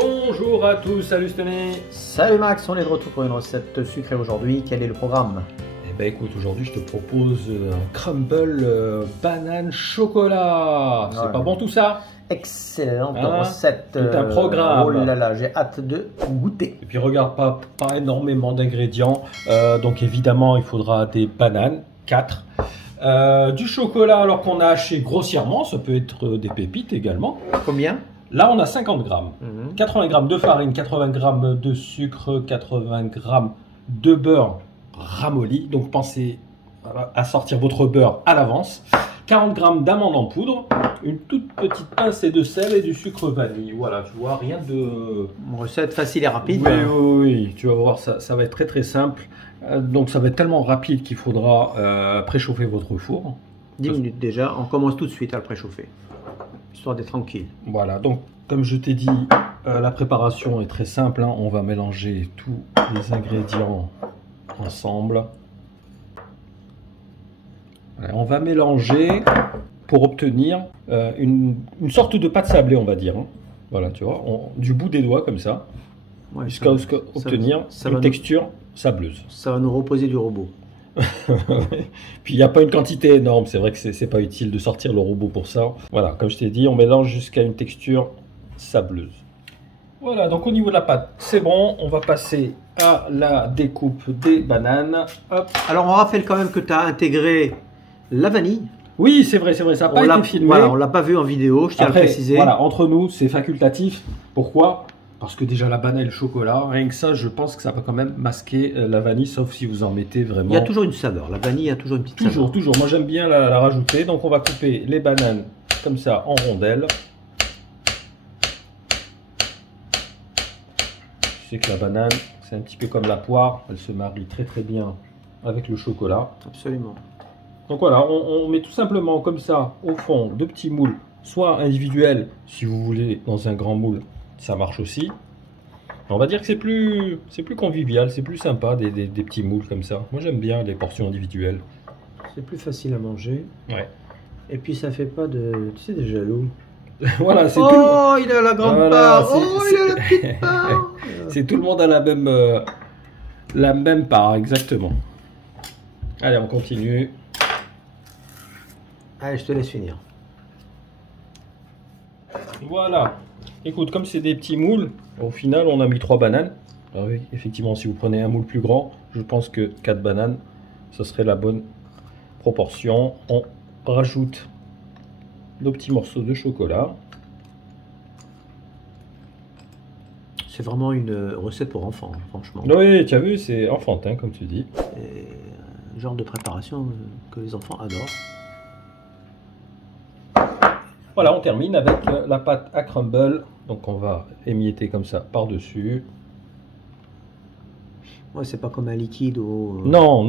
Bonjour à tous, salut Stanley. Salut Max, on est de retour pour une recette sucrée aujourd'hui. Quel est le programme? Eh ben écoute, aujourd'hui je te propose un crumble banane chocolat. C'est pas bon tout ça? Excellente recette. Tout un programme. Oh là là, j'ai hâte de goûter. Et puis regarde, pas énormément d'ingrédients. Donc évidemment il faudra des bananes, 4. Du chocolat alors qu'on a haché grossièrement, ça peut être des pépites également. Combien? Là, on a 50 grammes. 80 grammes de farine, 80 grammes de sucre, 80 grammes de beurre ramolli. Donc, pensez à sortir votre beurre à l'avance. 40 grammes d'amandes en poudre, une toute petite pincée de sel et du sucre vanille. Voilà, tu vois, rien de... Une recette facile et rapide. Oui, tu vas voir, ça va être très très simple. Donc, ça va être tellement rapide qu'il faudra préchauffer votre four. 10 minutes déjà, on commence tout de suite à le préchauffer. Histoire d'être tranquille. Voilà, donc comme je t'ai dit, la préparation est très simple. Hein. On va mélanger tous les ingrédients ensemble. Voilà, on va mélanger pour obtenir une sorte de pâte sablée, on va dire. Hein. Voilà, tu vois, du bout des doigts comme ça, Ouais, jusqu'à obtenir une texture sableuse. Ça va nous reposer du robot. Puis il n'y a pas une quantité énorme, c'est vrai que c'est pas utile de sortir le robot pour ça. Voilà, comme je t'ai dit, on mélange jusqu'à une texture sableuse. Voilà, donc au niveau de la pâte, c'est bon. On va passer à la découpe des bananes. Hop. Alors on rappelle quand même que tu as intégré la vanille. Oui, c'est vrai, ça n'a pas été filmé. Voilà, on l'a pas vu en vidéo, je tiens à le préciser. Voilà, entre nous, c'est facultatif. Pourquoi ? Parce que déjà la banane et le chocolat, rien que ça, je pense que ça va quand même masquer la vanille, sauf si vous en mettez vraiment. Il y a toujours une saveur, la vanille a toujours une petite saveur. Toujours. Moi j'aime bien la rajouter. Donc on va couper les bananes comme ça en rondelles. Tu sais que la banane, c'est un petit peu comme la poire, elle se marie très très bien avec le chocolat. Absolument. Donc voilà, on met tout simplement comme ça au fond de petits moules, soit individuels si vous voulez dans un grand moule. Ça marche aussi. On va dire que c'est plus convivial, c'est plus sympa des petits moules comme ça. Moi j'aime bien les portions individuelles. C'est plus facile à manger. Ouais. Et puis ça fait pas de, tu sais, des jaloux. Voilà, c'est il a la grande part. Il a la petite part. C'est tout le monde a la même part, exactement. Allez, on continue. Allez, je te laisse finir. Voilà. Écoute, comme c'est des petits moules, au final, on a mis 3 bananes. Alors oui, effectivement, si vous prenez un moule plus grand, je pense que 4 bananes, ce serait la bonne proportion. On rajoute nos petits morceaux de chocolat. C'est vraiment une recette pour enfants, franchement. Oui, tu as vu, c'est enfantin, comme tu dis. Et un genre de préparation que les enfants adorent. Voilà, on termine avec la pâte à crumble. Donc on va émietter comme ça par-dessus. Ouais, c'est pas comme un liquide ou... Non.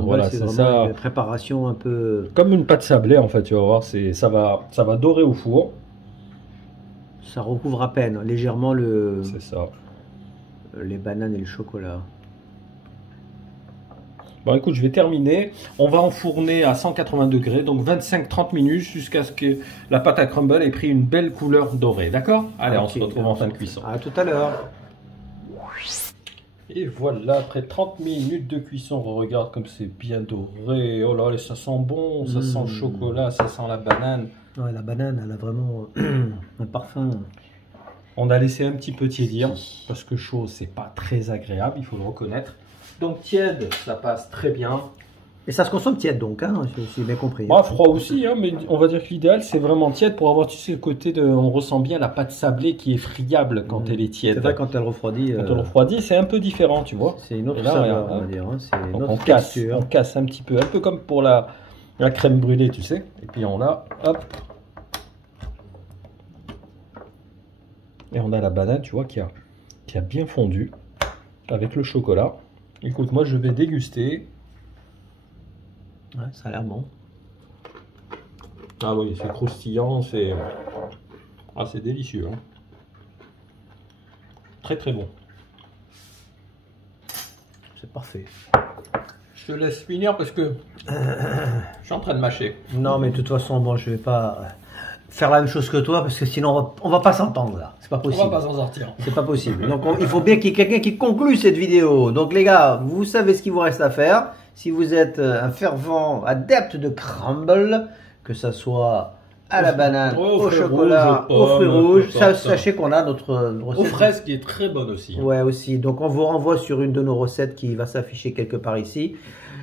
Voilà, c'est ça. Une préparation un peu... Comme une pâte sablée, en fait, tu vas voir. Ça va dorer au four. Ça recouvre à peine, légèrement C'est ça. les bananes et le chocolat. Bon, écoute, je vais terminer. On va enfourner à 180 degrés, donc 25-30 minutes, jusqu'à ce que la pâte à crumble ait pris une belle couleur dorée. D'accord? Allez, on se retrouve en fin de cuisson. À tout à l'heure. Et voilà, après 30 minutes de cuisson, on regarde comme c'est bien doré. Oh là, ça sent bon, ça sent le chocolat, ça sent la banane. Ouais, la banane, elle a vraiment un parfum. On a laissé un petit peu tiédir, parce que chaud, c'est pas très agréable, il faut le reconnaître. Donc tiède, ça passe très bien. Et ça se consomme tiède donc, hein, j'ai bien compris. Ah, froid aussi, hein, mais on va dire que l'idéal c'est vraiment tiède pour avoir, tu sais, le côté de... On ressent bien la pâte sablée qui est friable quand elle est tiède. C'est vrai, quand elle refroidit... Quand elle refroidit, c'est un peu différent, tu vois. C'est une autre saveur, on va dire. Hein. Donc on casse un petit peu, un peu comme pour la crème brûlée, tu sais. Et puis on a, hop. Et on a la banane, tu vois, qui a bien fondu avec le chocolat. Écoute, moi je vais déguster. Ouais, ça a l'air bon. Ah oui, c'est croustillant, c'est délicieux. Hein. Très très bon. C'est parfait. Je te laisse finir parce que je suis en train de mâcher. Non, mais de toute façon, bon, je vais pas faire la même chose que toi parce que sinon on va pas s'entendre là. C'est pas possible. On va pas s'en sortir. C'est pas possible. Donc il faut bien qu'il y ait quelqu'un qui conclue cette vidéo. Donc les gars, vous savez ce qu'il vous reste à faire. Si vous êtes un fervent adepte de crumble, que ça soit à la banane, au chocolat, aux fruits rouges, sachez qu'on a notre recette. Aux fraises qui est très bonne aussi. Ouais, aussi. Donc on vous renvoie sur une de nos recettes qui va s'afficher quelque part ici.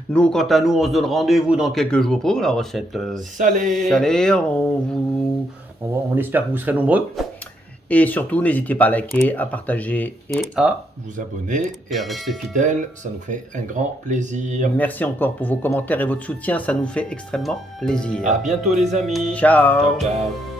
Nous, quant à nous, on se donne rendez-vous dans quelques jours pour la recette salée. On espère que vous serez nombreux. Et surtout, n'hésitez pas à liker, à partager et à vous abonner et à rester fidèle. Ça nous fait un grand plaisir. Merci encore pour vos commentaires et votre soutien. Ça nous fait extrêmement plaisir. À bientôt les amis. Ciao. Ciao, ciao.